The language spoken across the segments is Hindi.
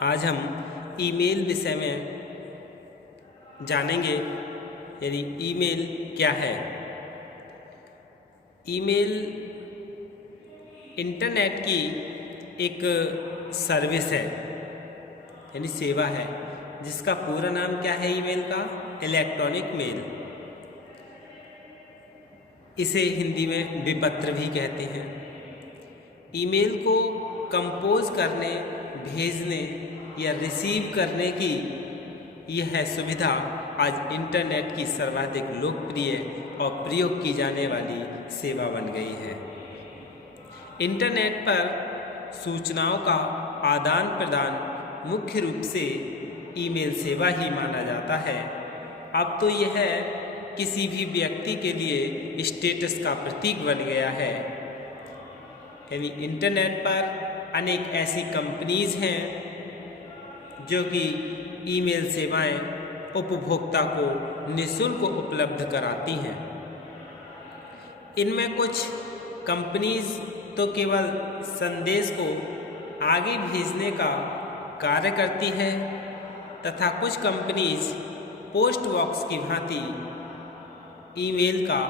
आज हम ईमेल विषय में जानेंगे, यानी ईमेल क्या है। ईमेल इंटरनेट की एक सर्विस है, यानी सेवा है, जिसका पूरा नाम क्या है ईमेल का? Electronic mail. इसे हिंदी में विपत्र भी कहते हैं। ईमेल को कंपोज करने, भेजने या रिसीव करने की यह सुविधा आज इंटरनेट की सर्वाधिक लोकप्रिय और प्रयोग की जाने वाली सेवा बन गई है। इंटरनेट पर सूचनाओं का आदान प्रदान मुख्य रूप से ईमेल सेवा ही माना जाता है। अब तो यह किसी भी व्यक्ति के लिए स्टेटस का प्रतीक बन गया है। यानी इंटरनेट पर अनेक ऐसी कंपनीज हैं जो कि ईमेल सेवाएं उपभोक्ता को निःशुल्क उपलब्ध कराती हैं। इनमें कुछ कंपनीज तो केवल संदेश को आगे भेजने का कार्य करती है, तथा कुछ कंपनीज पोस्ट बॉक्स की भांति ईमेल का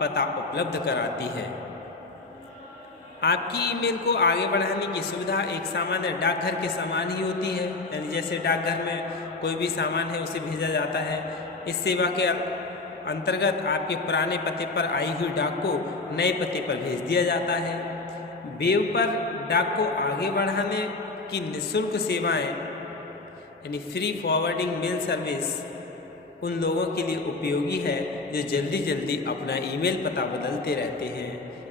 पता उपलब्ध कराती है। आपकी ईमेल को आगे बढ़ाने की सुविधा एक सामान्य डाकघर के समान ही होती है। यानी जैसे डाकघर में कोई भी सामान है उसे भेजा जाता है। इस सेवा के अंतर्गत आपके पुराने पते पर आई हुई डाक को नए पते पर भेज दिया जाता है। वेब पर डाक को आगे बढ़ाने की निःशुल्क सेवाएं यानी फ्री फॉरवर्डिंग मेल सर्विस उन लोगों के लिए उपयोगी है जो जल्दी जल्दी अपना ईमेल पता बदलते रहते हैं।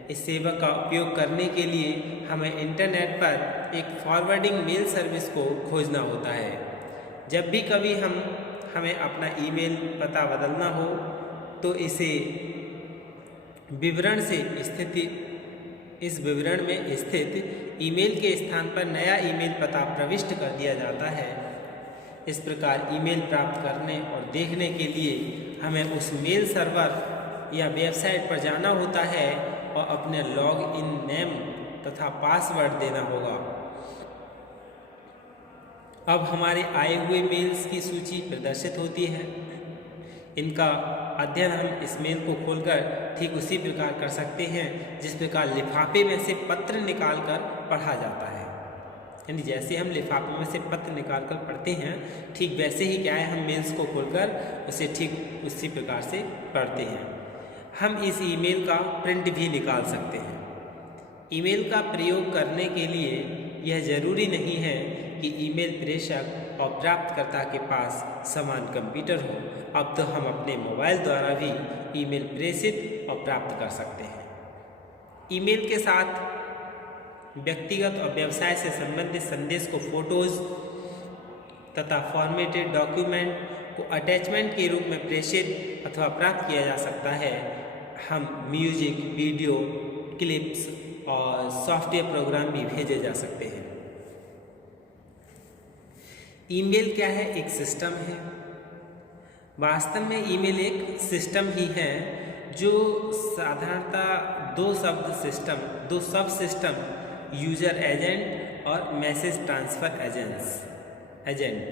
इस सेवा का उपयोग करने के लिए हमें इंटरनेट पर एक फॉरवर्डिंग मेल सर्विस को खोजना होता है। जब भी कभी हमें अपना ईमेल पता बदलना हो तो इस विवरण में स्थित ईमेल के स्थान पर नया ईमेल पता प्रविष्ट कर दिया जाता है। इस प्रकार ईमेल प्राप्त करने और देखने के लिए हमें उस मेल सर्वर या वेबसाइट पर जाना होता है और अपने लॉग इन नेम तथा पासवर्ड देना होगा। अब हमारे आए हुए मेल्स की सूची प्रदर्शित होती है। इनका अध्ययन हम इस मेल को खोलकर ठीक उसी प्रकार कर सकते हैं जिस प्रकार लिफाफे में से पत्र निकालकर पढ़ा जाता है। यानी जैसे हम लिफाफे में से पत्र निकालकर पढ़ते हैं, ठीक वैसे ही क्या है, हम मेल्स को खोलकर उसे ठीक उसी प्रकार से पढ़ते हैं। हम इस ईमेल का प्रिंट भी निकाल सकते हैं। ईमेल का प्रयोग करने के लिए यह जरूरी नहीं है कि ईमेल प्रेषक और प्राप्तकर्ता के पास समान कंप्यूटर हो। अब तो हम अपने मोबाइल द्वारा भी ईमेल प्रेषित और प्राप्त कर सकते हैं। ईमेल के साथ व्यक्तिगत और व्यवसाय से संबंधित संदेश को फोटोज तथा फॉर्मेटेड डॉक्यूमेंट को अटैचमेंट के रूप में प्रेषित अथवा प्राप्त किया जा सकता है। हम म्यूजिक, वीडियो क्लिप्स और सॉफ्टवेयर प्रोग्राम भी भेजे जा सकते हैं। ईमेल क्या है? एक सिस्टम है। वास्तव में ईमेल एक सिस्टम ही है जो साधारणतः दो सब सिस्टम यूजर एजेंट और मैसेज ट्रांसफ़र एजेंट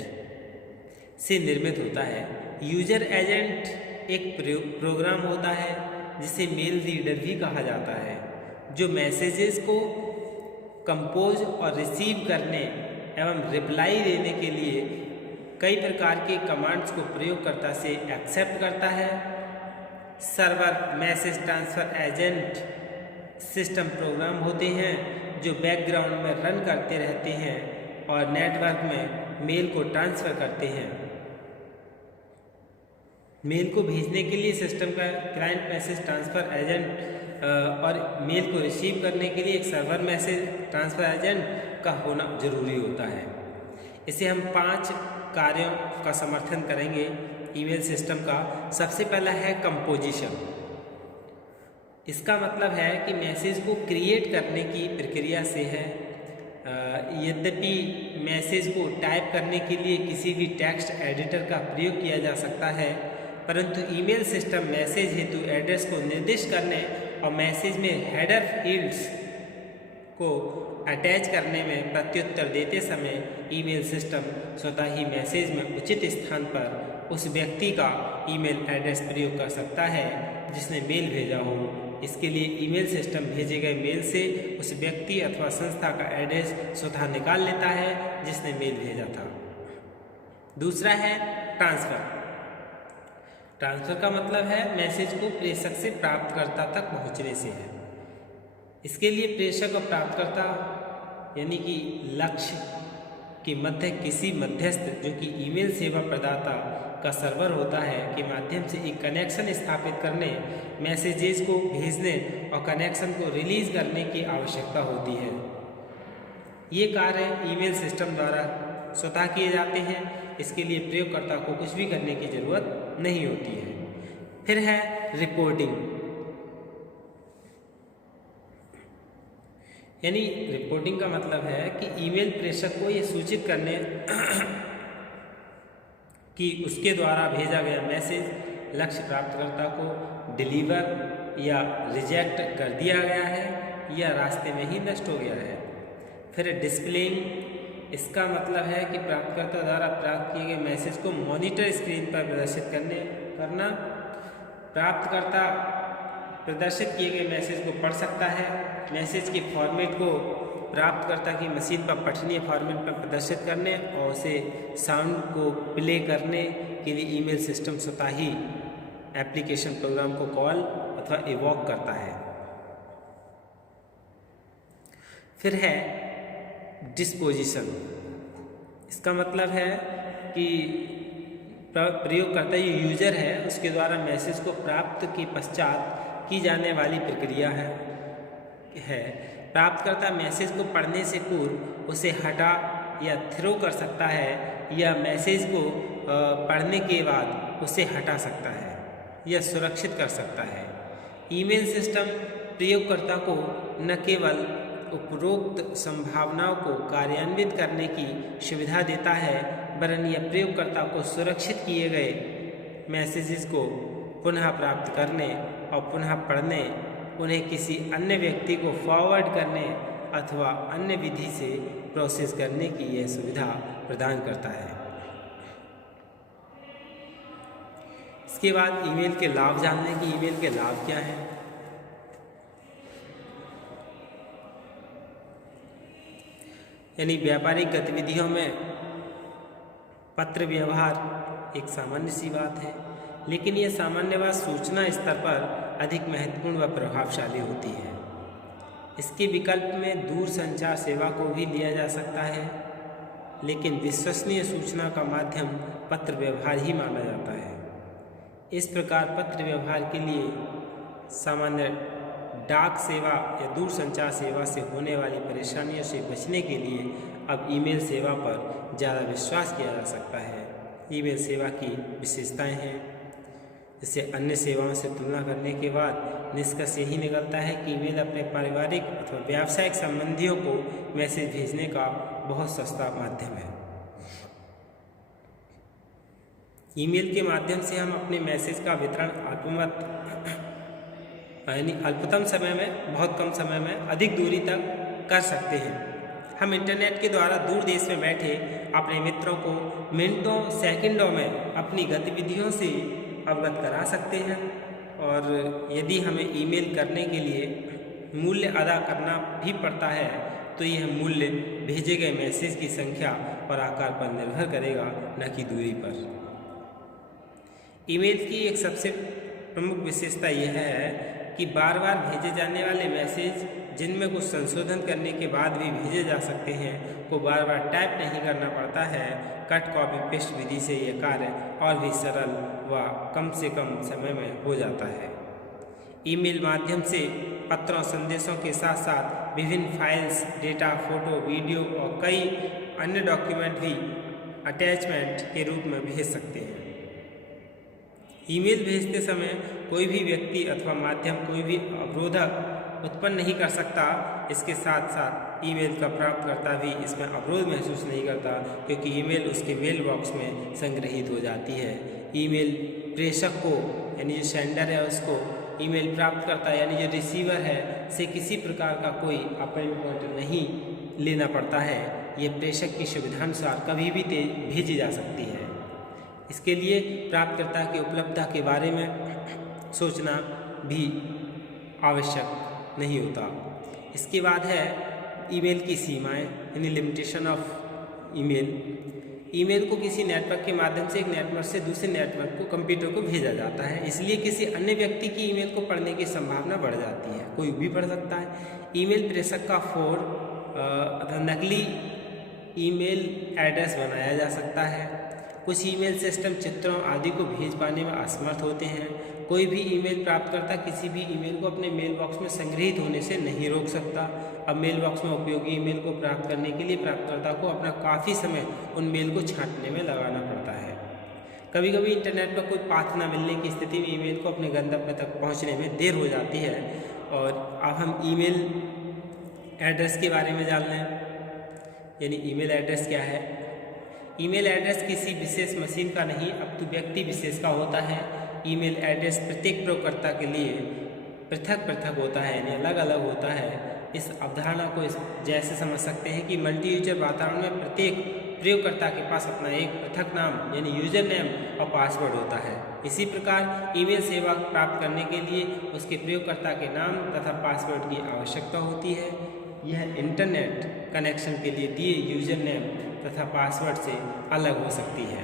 से निर्मित होता है। यूजर एजेंट एक प्रोग्राम होता है जिसे मेल रीडर भी कहा जाता है, जो मैसेजेस को कंपोज और रिसीव करने एवं रिप्लाई देने के लिए कई प्रकार के कमांड्स को प्रयोगकर्ता से एक्सेप्ट करता है। Server message transfer agent system program होते हैं जो बैकग्राउंड में रन करते रहते हैं और नेटवर्क में मेल को ट्रांसफ़र करते हैं। मेल को भेजने के लिए सिस्टम का क्लाइंट मैसेज ट्रांसफ़र एजेंट और मेल को रिसीव करने के लिए एक सर्वर मैसेज ट्रांसफ़र एजेंट का होना जरूरी होता है। इसे हम 5 कार्यों का समर्थन करेंगे ईमेल सिस्टम का। सबसे पहला है कंपोजिशन। इसका मतलब है कि मैसेज को क्रिएट करने की प्रक्रिया से है। यद्यपि मैसेज को टाइप करने के लिए किसी भी टेक्स्ट एडिटर का प्रयोग किया जा सकता है, परंतु ईमेल सिस्टम मैसेज हेतु एड्रेस को निर्दिष्ट करने और मैसेज में हेडर फील्ड्स को अटैच करने में प्रत्युत्तर देते समय ईमेल सिस्टम स्वतः ही मैसेज में उचित स्थान पर उस व्यक्ति का ईमेल एड्रेस प्रयोग कर सकता है जिसने मेल भेजा हो। इसके लिए ईमेल सिस्टम भेजे गए मेल से उस व्यक्ति अथवा संस्था का एड्रेस स्वतः निकाल लेता है जिसने मेल भेजा था। दूसरा है ट्रांसफ़र। ट्रांसफ़र का मतलब है मैसेज को प्रेषक से प्राप्तकर्ता तक पहुंचने से है। इसके लिए प्रेषक और प्राप्तकर्ता यानी कि लक्ष्य के मध्य किसी मध्यस्थ जो कि ईमेल सेवा प्रदाता का सर्वर होता है के माध्यम से एक कनेक्शन स्थापित करने, मैसेजेस को भेजने और कनेक्शन को रिलीज करने की आवश्यकता होती है। ये कार्य ईमेल सिस्टम द्वारा स्वतः किए जाते हैं। इसके लिए प्रयोगकर्ता को कुछ भी करने की ज़रूरत नहीं होती है। फिर है रिपोर्टिंग, यानी रिपोर्टिंग का मतलब है कि ईमेल प्रेषक को ये सूचित करने कि उसके द्वारा भेजा गया मैसेज लक्ष्य प्राप्तकर्ता को डिलीवर या रिजेक्ट कर दिया गया है या रास्ते में ही नष्ट हो गया है। फिर डिस्प्लेइंग, इसका मतलब है कि प्राप्तकर्ता द्वारा प्राप्त किए गए मैसेज को मॉनिटर स्क्रीन पर प्रदर्शित करना। प्राप्तकर्ता प्रदर्शित किए गए मैसेज को पढ़ सकता है, मैसेज के फॉर्मेट को प्राप्तकर्ता की मशीन पर पठनीय फॉर्मेट पर प्रदर्शित करने और उसे साउंड को प्ले करने के लिए ईमेल सिस्टम स्वतः ही एप्लीकेशन प्रोग्राम को कॉल अथवा इवॉक करता है। फिर है डिस्पोजिशन, इसका मतलब है कि प्रयोगकर्ता ये यूजर है उसके द्वारा मैसेज को प्राप्त के पश्चात की जाने वाली प्रक्रिया है। प्राप्तकर्ता मैसेज को पढ़ने से पूर्व उसे हटा या थ्रो कर सकता है या मैसेज को पढ़ने के बाद उसे हटा सकता है या सुरक्षित कर सकता है। ईमेल सिस्टम प्रयोगकर्ता को न केवल उपरोक्त संभावनाओं को कार्यान्वित करने की सुविधा देता है वरन यह प्रयोगकर्ता को सुरक्षित किए गए मैसेजेस को पुनः प्राप्त करने और पुनः पढ़ने, उन्हें किसी अन्य व्यक्ति को फॉरवर्ड करने अथवा अन्य विधि से प्रोसेस करने की यह सुविधा प्रदान करता है। इसके बाद ईमेल के लाभ जानने की ईमेल के लाभ क्या हैं। यानी व्यापारिक गतिविधियों में पत्र व्यवहार एक सामान्य सी बात है, लेकिन यह सामान्य बात सूचना स्तर पर अधिक महत्वपूर्ण व प्रभावशाली होती है। इसके विकल्प में दूर संचार सेवा को भी लिया जा सकता है, लेकिन विश्वसनीय सूचना का माध्यम पत्र व्यवहार ही माना जाता है। इस प्रकार पत्र व्यवहार के लिए सामान्य डाक सेवा या दूर संचार सेवा से होने वाली परेशानियों से बचने के लिए अब ईमेल सेवा पर ज़्यादा विश्वास किया जा सकता है। ईमेल सेवा की विशेषताएं हैं, जिससे अन्य सेवाओं से तुलना करने के बाद निष्कर्ष यही निकलता है कि ईमेल अपने पारिवारिक अथवा व्यावसायिक संबंधियों को मैसेज भेजने का बहुत सस्ता माध्यम है। ईमेल के माध्यम से हम अपने मैसेज का वितरण यानी अल्पतम समय में, बहुत कम समय में अधिक दूरी तक कर सकते हैं। हम इंटरनेट के द्वारा दूर देश में बैठे अपने मित्रों को मिनटों सेकंडों में अपनी गतिविधियों से अवगत करा सकते हैं और यदि हमें ईमेल करने के लिए मूल्य अदा करना भी पड़ता है तो यह मूल्य भेजे गए मैसेज की संख्या और आकार पर निर्भर करेगा, न कि दूरी पर। ईमेल की एक सबसे प्रमुख विशेषता यह है कि बार बार भेजे जाने वाले मैसेज जिनमें कुछ संशोधन करने के बाद भी भेजे जा सकते हैं को बार बार टाइप नहीं करना पड़ता है। कट कॉपी पेस्ट विधि से यह कार्य और भी सरल व कम से कम समय में हो जाता है। ईमेल माध्यम से पत्रों संदेशों के साथ साथ विभिन्न फाइल्स, डेटा, फोटो, वीडियो और कई अन्य डॉक्यूमेंट भी अटैचमेंट के रूप में भेज सकते हैं। ईमेल भेजते समय कोई भी व्यक्ति अथवा माध्यम कोई भी अवरोधक उत्पन्न नहीं कर सकता। इसके साथ साथ ईमेल का प्राप्तकर्ता भी इसमें अवरोध महसूस नहीं करता, क्योंकि ईमेल उसके मेल बॉक्स में संग्रहित हो जाती है। ईमेल प्रेषक को यानी जो सेंडर है उसको ईमेल प्राप्तकर्ता यानी जो रिसीवर है से किसी प्रकार का कोई अपॉइंटमेंट नहीं लेना पड़ता है। ये प्रेषक की सुविधानुसार कभी भी भेजी जा सकती है। इसके लिए प्राप्तकर्ता की उपलब्धता के बारे में सोचना भी आवश्यक नहीं होता। इसके बाद है ईमेल की सीमाएं यानी लिमिटेशन ऑफ ईमेल। ईमेल को किसी नेटवर्क के माध्यम से एक नेटवर्क से दूसरे नेटवर्क को कंप्यूटर को भेजा जाता है, इसलिए किसी अन्य व्यक्ति की ईमेल को पढ़ने की संभावना बढ़ जाती है। कोई भी पढ़ सकता है। ईमेल प्रेषक का नकली ईमेल एड्रेस बनाया जा सकता है। कुछ ईमेल सिस्टम चित्रों आदि को भेज पाने में असमर्थ होते हैं। कोई भी ईमेल प्राप्तकर्ता किसी भी ईमेल को अपने मेल बॉक्स में संग्रहित होने से नहीं रोक सकता। अब मेल बॉक्स में उपयोगी ईमेल को प्राप्त करने के लिए प्राप्तकर्ता को अपना काफ़ी समय उन मेल को छांटने में लगाना पड़ता है। कभी कभी इंटरनेट पर कोई पाथ न मिलने की स्थिति में ईमेल को अपने गंतव्य तक पहुंचने में देर हो जाती है। और अब हम ईमेल एड्रेस के बारे में जान लें, यानी ईमेल एड्रेस क्या है। ईमेल एड्रेस किसी विशेष मशीन का नहीं अपितु व्यक्ति विशेष का होता है। ईमेल एड्रेस प्रत्येक प्रयोगकर्ता के लिए पृथक पृथक होता है, यानी अलग अलग होता है। इस अवधारणा को जैसे समझ सकते हैं कि मल्टी यूजर वातावरण में प्रत्येक प्रयोगकर्ता के पास अपना एक पृथक नाम यानी यूजर नेम और पासवर्ड होता है। इसी प्रकार ईमेल सेवा प्राप्त करने के लिए उसके प्रयोगकर्ता के नाम तथा पासवर्ड की आवश्यकता होती है। यह इंटरनेट कनेक्शन के लिए दिए यूजर नेम तथा पासवर्ड से अलग हो सकती है।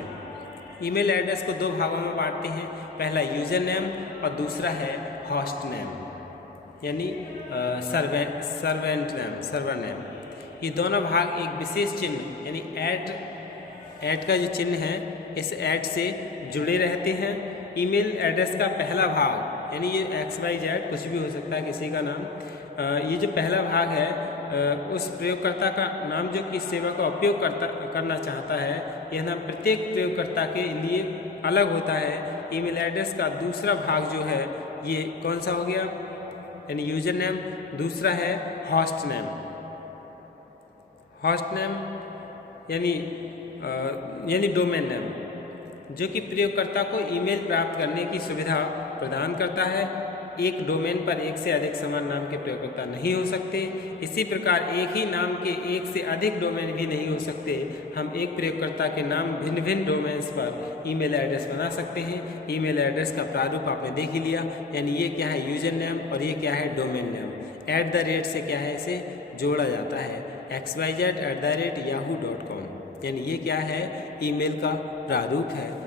ईमेल एड्रेस को दो भागों में बांटते हैं, पहला यूजर नेम और दूसरा है होस्ट नेम यानी सर्वर नेम। ये दोनों भाग एक विशेष चिन्ह यानी ऐट का जो चिन्ह है इस ऐट से जुड़े रहते हैं। ईमेल एड्रेस का पहला भाग यानी ये XYZ कुछ भी हो सकता है किसी का नाम, ये जो पहला भाग है उस प्रयोगकर्ता का नाम जो कि इस सेवा का उपयोग करना चाहता है, यह नाम प्रत्येक प्रयोगकर्ता के लिए अलग होता है। ईमेल एड्रेस का दूसरा भाग जो है ये कौन सा हो गया, यानी यूजर नेम। दूसरा है होस्ट नेम। होस्ट नेम यानी डोमेन नेम, जो कि प्रयोगकर्ता को ईमेल प्राप्त करने की सुविधा प्रदान करता है। एक डोमेन पर एक से अधिक समान नाम के प्रयोगकर्ता नहीं हो सकते। इसी प्रकार एक ही नाम के एक से अधिक डोमेन भी नहीं हो सकते। हम एक प्रयोगकर्ता के नाम भिन्न भिन्न डोमेन्स पर ईमेल एड्रेस बना सकते हैं। ईमेल एड्रेस का प्रारूप आपने देख ही लिया, यानी ये क्या है यूजर नेम और ये क्या है डोमेन नेम। @ से क्या है इसे जोड़ा जाता है, xyz@yahoo.com, यानी ये क्या है ईमेल का प्रारूप है।